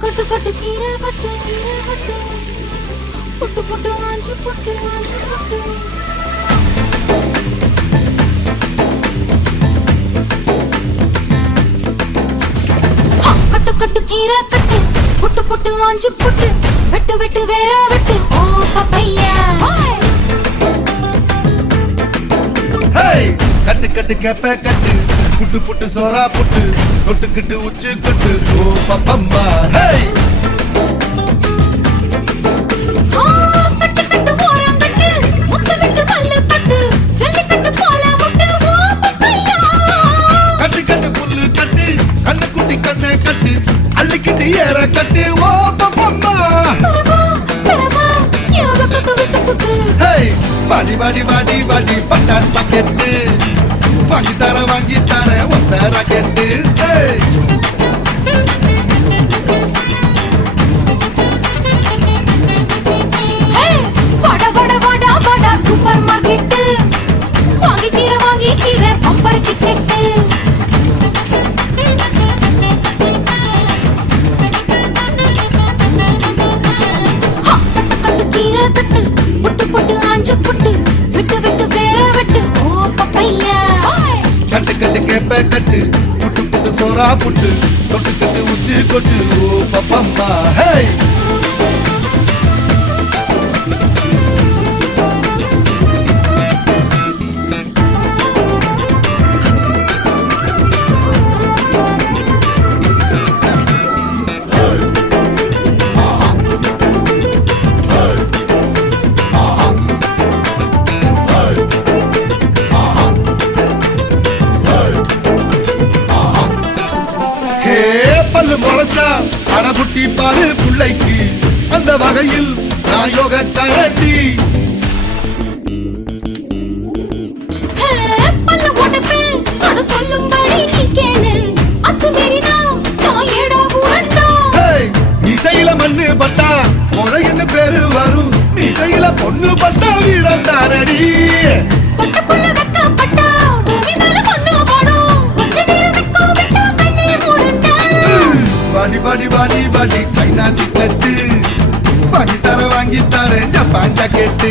கட்டு கட்டு கீரை கட்டு புட்டு புட்டு ஆஞ்சு புட்டு கட்டு கட்டு கீரை கட்டு புட்டு புட்டு ஆஞ்சு புட்டு வெட்டு வெட்டு வேற வெட்டு ஓ பப்பையா கட்டு கட்டு கேப்ப கட்டு புட்டு புட்டு சோரா புட்டு தொட்டுக்கிட்டு உச்சு கட்டு ஓ பப்பம்மா கட்டு கட்டு ஓரம் கட்டு முத்து விட்டு மல்லு கட்டு ஜல்லிக்கட்டு போல முட்டு ஓ பப்பையா கட்டு கட்டு புல்லு கட்டு கண்ணு குட்டி கண்ணை கட்டு அள்ளிக்கிட்டு ஏற கட்டு ஓ பப்பம்மா பெரவா யோக கட்டு விட்டு புட்டு பாடி பாடி பாடி பாடி பட்டாஸ் பாக்கெட்டு வாங்கி தர ஒத்த ராக்கெட்டு வட வட வட வட சூப்பர் மார்க்கெட்டு வாங்கி கீர பம்பர் டிக்கெட்டு கட்டு கீரை கட்டு புட்டு புட்டு ஆஞ்சு புட்டு விட்டு விட்டு வேற வெட்டு ஓ பப்பையா கட்டு கட்டு கேப்ப கட்டு புட்டு புட்டு சோரா புட்டு தொட்டுக்கிட்டு உச்சி கொட்டு ஓ பப்பம்மா பல்லு முளைச்சா அடபுட்டி பாரு பிள்ளைக்கு அந்த வகையில் நான் யோக கரட்டி பல்ல உடைப்பு அட சொல்லும்படி நீ கேளு அத்து மீறினா நான் ஏடா கூடண்டா இசையில மண்ணு பட்டா முறைன்னு பேரு வரும் இசையில பொண்ணு பட்டா வீரம் தானடி பட்ட புள்ள வெக்கப்பட்டா பூமி மேல பொண்ணு பாடும் கொஞ்ச நேரம் வெக்கோ விட்டா கண்ணே மூடுண்டா பாடி பாடி பாடி பாடி சைனா சிக்கட்டு வாங்கி தர ஜப்பான் ஜாக்கெட்டு